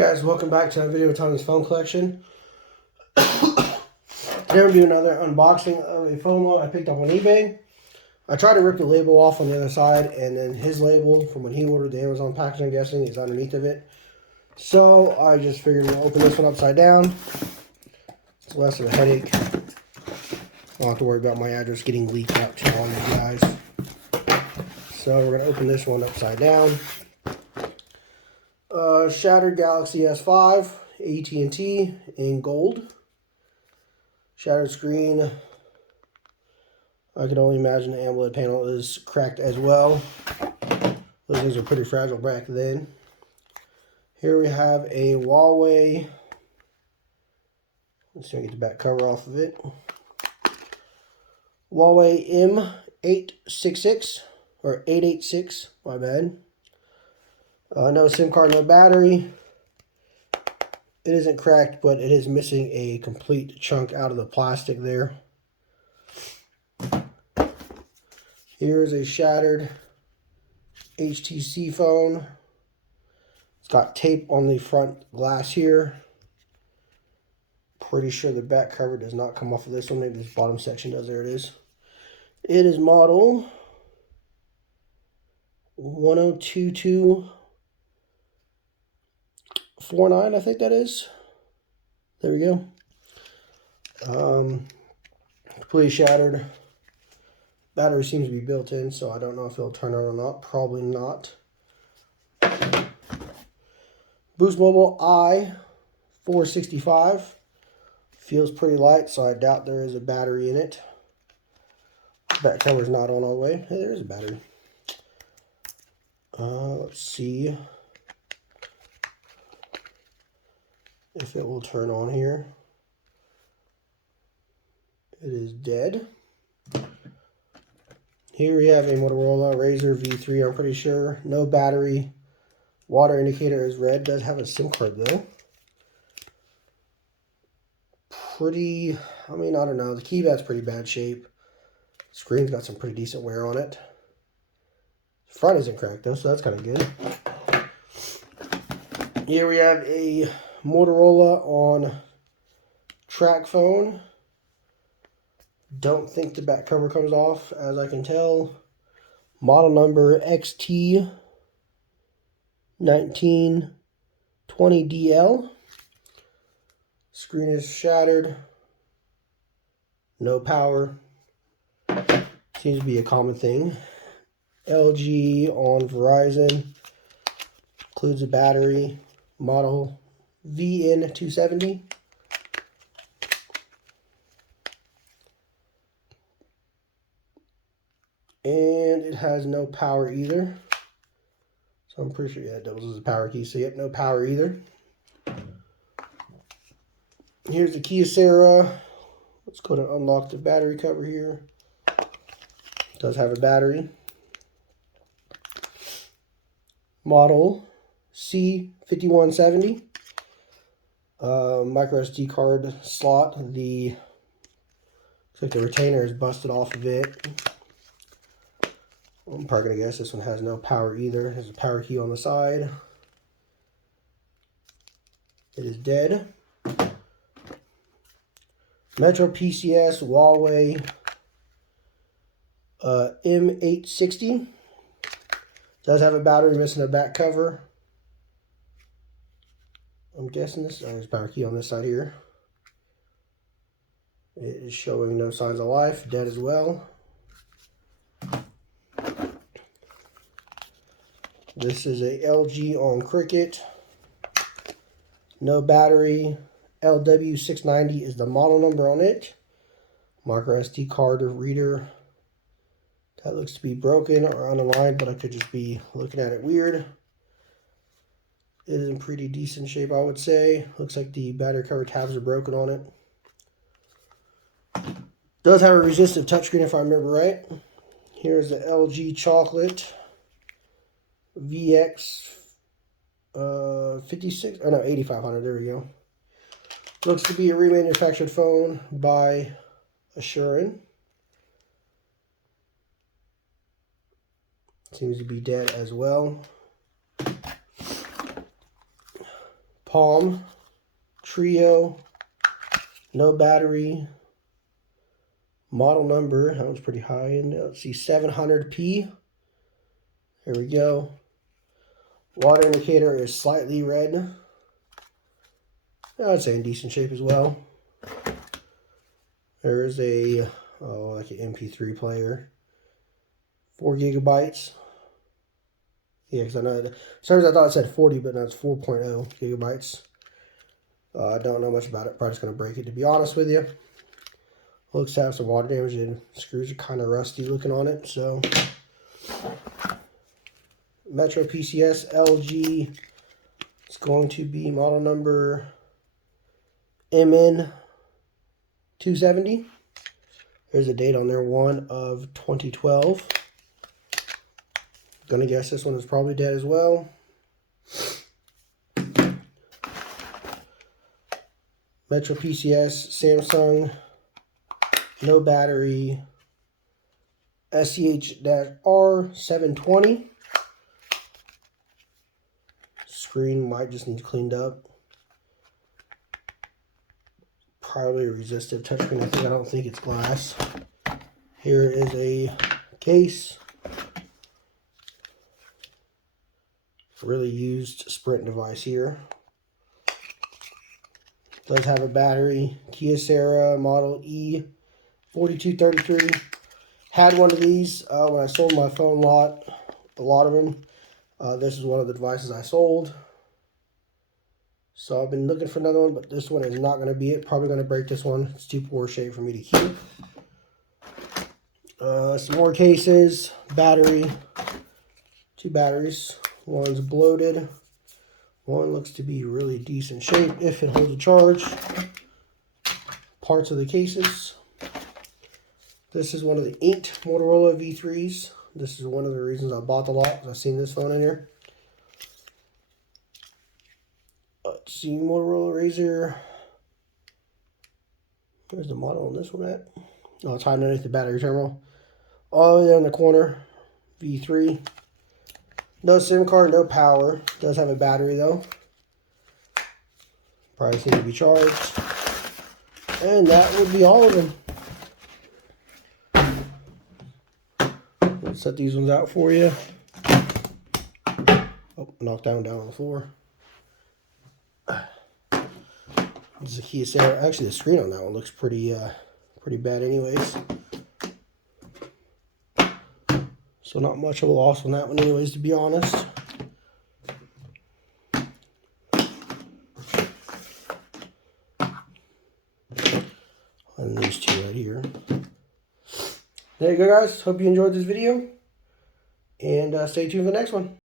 Guys, welcome back to a video of Tommy's phone collection. Today we're doing another unboxing of a phone I picked up on eBay. I tried to rip the label off on the other side, and then his label from when he ordered the Amazon package, I'm guessing, is underneath of it. So I just figured we'll open this one upside down. It's less of a headache. I don't have to worry about my address getting leaked out to all you guys. So we're going to open this one upside down. Shattered Galaxy S5, AT&T in gold. Shattered screen. I can only imagine the AMOLED panel is cracked as well. Those things were pretty fragile back then. Here we have a Huawei. Let's see if I get the back cover off of it. Huawei M866, or 886, my bad. No SIM card, no battery. It isn't cracked, but it is missing a complete chunk out of the plastic there. Here's a shattered HTC phone. It's got tape on the front glass here. Pretty sure the back cover does not come off of this one. Maybe this bottom section does. There it is. It is model 102249, I think that is. There we go. Completely shattered. Battery seems to be built in, so I don't know if it'll turn on or not. Probably not. Boost Mobile i465. Feels pretty light, so I doubt there is a battery in it. Back cover's not on all the way. Hey, there is a battery. Let's see if it will turn on here. It is dead. Here we have a Motorola Razr V3, I'm pretty sure. No battery. Water indicator is red. Does have a SIM card though. I don't know. The keypad's pretty bad shape. Screen's got some pretty decent wear on it. Front isn't cracked though, so that's kind of good. Here we have a Motorola on track phone. Don't think the back cover comes off, as I can tell. Model number XT1920DL. Screen is shattered. No power. Seems to be a common thing. LG on Verizon. Includes a battery. Model VN270. And it has no power either. So I'm pretty sure, yeah, it doubles as a power key. So yep, no power either. Here's the Kyocera. Let's go to unlock the battery cover here. It does have a battery. Model C5170. Micro SD card slot. Looks like the retainer is busted off of it. I'm probably going to guess this one has no power either. There's a power key on the side. It is dead. Metro PCS Huawei M860. Does have a battery, missing a back cover. I'm guessing there's a power key on this side here. It is showing no signs of life. Dead as well. This is a LG on Cricket. No battery. LW690 is the model number on it. Micro SD card reader. That looks to be broken or unaligned, but I could just be looking at it weird. It is in pretty decent shape, I would say. Looks like the battery cover tabs are broken on it. Does have a resistive touchscreen if I remember right. Here's the LG Chocolate VX 56, or no, 8500, there we go. Looks to be a remanufactured phone by Assurin. Seems to be dead as well. Palm Trio, no battery, model number, that one's pretty high, and let's see, 700p. There we go. Water indicator is slightly red. I'd say in decent shape as well. There is a like an MP3 player, 4 gigabytes. Yeah, because I know sometimes I thought it said 40, but now it's 4.0 gigabytes. I don't know much about it. Probably just gonna break it, to be honest with you. Looks to have some water damage, and screws are kind of rusty looking on it. So Metro PCS LG. It's going to be model number MN 270. There's a date on there, 1/2012. Gonna guess this one is probably dead as well. Metro PCS, Samsung, no battery, SCH-R720. Screen might just need cleaned up. Probably a resistive touchscreen. I don't think it's glass. Here is a case. Really used Sprint device here. Does have a battery. Kyocera model E4233. Had one of these when I sold my phone lot. A lot of them. This is one of the devices I sold. So I've been looking for another one, but this one is not going to be it. Probably going to break this one. It's too poor shape for me to keep. Some more cases. Battery. 2 batteries. One's bloated. One looks to be really decent shape if it holds a charge. Parts of the cases. This is one of the inked Motorola V3s. This is one of the reasons I bought the lot. I've seen this phone in here. Let's see, Motorola Razr. Where's the model on this one at? Oh, it's hiding underneath the battery terminal. All the way there in the corner. V3. No SIM card, no power. Does have a battery though. Probably needs to be charged. And that would be all of them. Let's set these ones out for you. Oh, knocked that one down on the floor. This is a Kyocera. Actually, the screen on that one looks pretty bad anyways. So not much of a loss on that one anyways, to be honest. And these two right here. There you go, guys. Hope you enjoyed this video. And stay tuned for the next one.